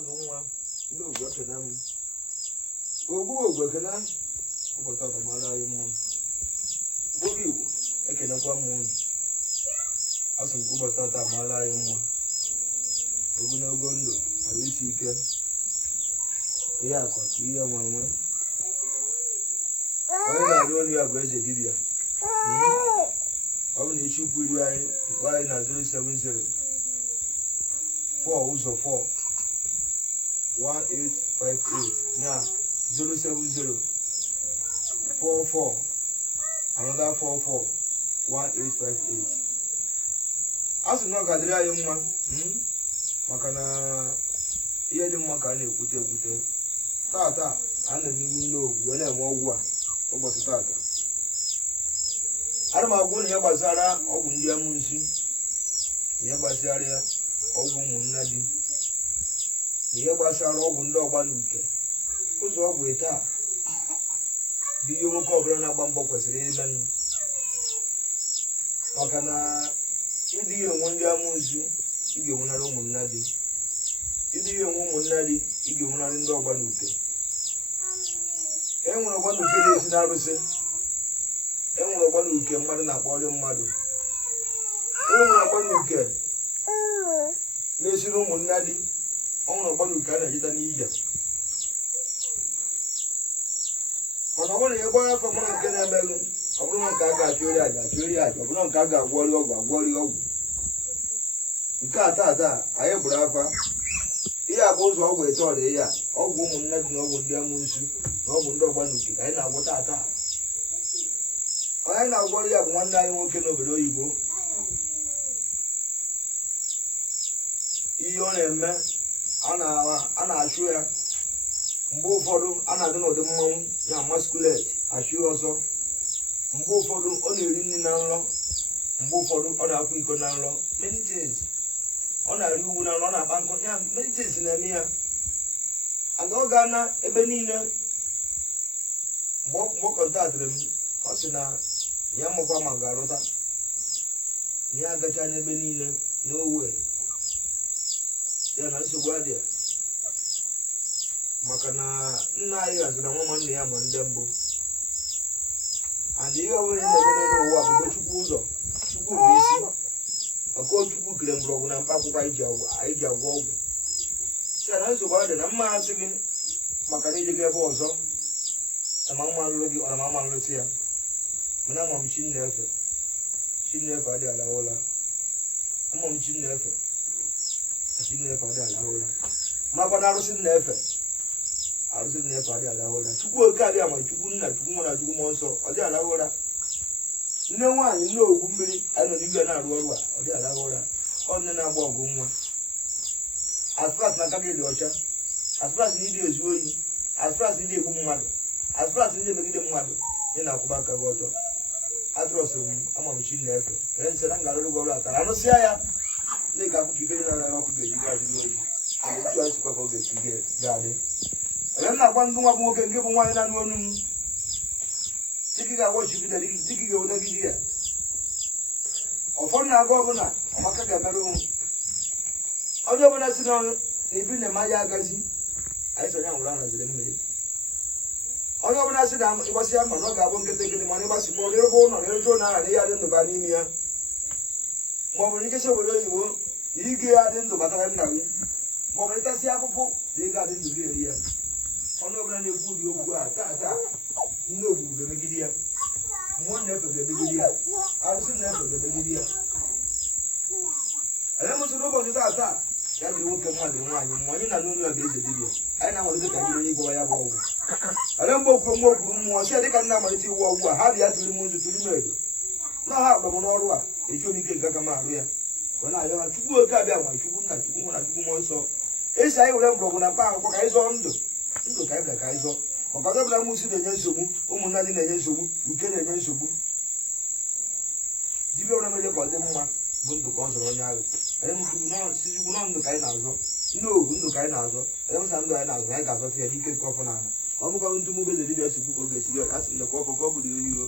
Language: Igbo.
azụ nwa ndị ogwe ekene m ogwe ekene ụbọchị ọta mara anyị mma oge Igbo ekenekwa m unu asị m ụbọchị ọta mara anyị mma ogologo ndụ ala isi ike ihe akwa ka ihe nwe onye na-arụ olu ya bụ eze dibịa ọ bụ na echi kwuru anyị ikpe anyị na 070 4 ụzọ 4 1858 na 070 44 another 44 1858. A sị na ọ ga-adịrị anyị mma maka na ihe dị mma ka a na-ekwute tata a nọ n'ihu n'ogwu na-eme ọgwụ a ụbọchị tata ana m agwụ na ihe gbasara ọgwụ ndị amụnsi na ihe gbasara ya ọgwụ ụmụnna di na ihe gbasara ọgwụ ndị ọgba na uke ụzọ ọgwụ taa bụ ihe nwoke ọbụla na-agba mbọ kwesịrị imenụ maka na ịdị ihe onwe ndị amụnsi ị ga-enwenarị ụmụnna di ịdị ihe onwe ụmụnna di ị ga-enwenarị ndị ọgba na uke enwere ọgba na uke na-esi n'arụsị enwere ọgba na uke mmadụ na-akpọrị mmadụ enwere ọgba na uke na-esiri ụmụnna di ọnwụrụ ọgba na uke a na-ejita n'ije mana ọ bụrụ na ihe gbaa afọ mara nke na-emelụ ọ bụrụ na nke a ga-achọri aja ọ bụrụ nke a ga-agwọrị ọgwụ nke a taa anyị gburu afa ihe a bụ ụzọ ọgwụ ete ọrịa ya ọgwụ ụmụnne dị na ọgwụ ndị amụnsu na ọgwụ ndị ọgba na uke ka anyị na-agwọ taa onye na-agwọrọ ya bụ nwanne anyị nwoke n'obodo oyibo ihe ọ na-eme a na-achụ ya mgbe ụfọdụ a na-adị n'ụdị mmanwụ ya masquerade achụ ya ọzọ mgbe ụfọdụ ọ na-eri nri na nrọ mgbe ụfọdụ ọ na-akwa iko na nrọ many things ọ na-arị ugwu na nrọ ọ na-akpa nkụ ya many things na-eme ya aga ọ gaa na ebe niile mgbe ọ kọntaktịrị m ọ sị na ya mụkwa ma ga-arụta na ya agacha n'ebe niile n'owe ya na nsogbu adị maka na nna anyị haziri na nwa nwanne ya ma ndị mbụ and ihe ọbụla na-eme n'ụwa bụ Chukwu ụzọ Chukwu bụ isi maka Chukwu kere mgbọrọgwụ na mkpa akwụkwọ anyị ji agwọ ọgwụ ya na nsogbu adị na mma asị gị maka na ije gị ebe ọzọ na ma mma nlụrụ gị ọ na ma mma nlụtụ ya mana ama m Chinefe adị ala ụla ama m Chinefe adị ala ụla makwa na arụsị Nnefe adị ala ụra Chukwu oke adị ama Chukwu nna Chukwu nwa na Chukwu mmụọ nsọ ọ dị ala ụra nne nwaanyị nne ogwu mmiri anyị nọ n'igwe na-arụ ọrụ a ọ dị ala ụra ọ nne na-agba ọgụ nwa asfalt na aka gị dị ọcha asfalt ndị dị ezu oyi asfalt ndị egbu mmadụ asfalt ndị emegide mmadụ nye na-akwụba aka gị ọtọ adrọs m ama m Chinefe ere nsị na ngarụrụ gị ọrụ atara anụsịa ya ndị ka akwụkwọ ibe dị na ọkụ ga-eji gaji n'oge otu anyị sikwa ka ọ ga-esi ga-adị onye na-agwa ndị nwa bụ nwoke nke bụ nwaanyị na-anụ ọnụ m dịka ga-agwọchipụta dịka ga-eweta gị di ya ụfọdụ na-agwa ọbụla ọmaka ga-emerụ onye ọbụla si na ibi na-eme ya agazi anyị sọ ya nwụrụ anaziri mmiri onye ọbụla si na ịgbasi ya mma na ọ ga-abụ nkịtị mana ịgbasi kpọọ n'ebe ụlọ na erejo na aha na ihe adị ndụ ba n'ime ya ma ọ bụrụ nkesi obodo oyibo na ị ga-adị ndụ batara nna gị ma ọ bụ ịtasị akpụkpụ na ị ga-adị ndụ gị eri ya ọnụ ọbụla na-ekwu ụdị okwu a taa nne ogbugbu ga-emegide ya mmụọ na-efe ga-emegide ya arụsị na-efe ga-emegide ya anyị mụsịrị ụbọchị taa ya dịrị nwoke mmadụ nwaanyị mma onye na n'ụlọ ya ga-eze dibịa anyị na-amalite ka ebido onye ịgwọwa ya bụ ọgwụ ale mgbe okwu nwa okwuru mmụọ si ya dịka nna amalite iwu ọgwụ a ha bịa tụrụ m nzu tụrụ m edo na ha akpọrọ m n'ọrụ a eji onike nke aka m arụ ya ọ na-ayọ ha Chukwu oke abịa nwa Chukwu nna Chukwu nwa na Chukwu mmụọ nsọ esi anyị were mgbọrọgwụ na mkpa akwụkwọ ka anyị zọọ ndụ ka anyị bịa ka anyị zọọ maka ọzọ bụla mụsi na-enye nsogbu ụmụnna dị na-enye nsogbu uke na-enye nsogbu dibịa ọbụla mere ka ọ dị mma bụ ndụ ka ọ zọrọ onye ahụ Chukwu nọ ndụ ka anyị na-azọ ndị ogu ndụ ka anyị na-azọ mesa ndụ anyị na-azọ anyị ga-azọta ya n'ike nke ọfọ n'ala ọ bụkwa ntụ mụ beze dibịa sikwu ka ọ ga-esi asị ndekwa ọfọ ka ọ bụrụ ihe iro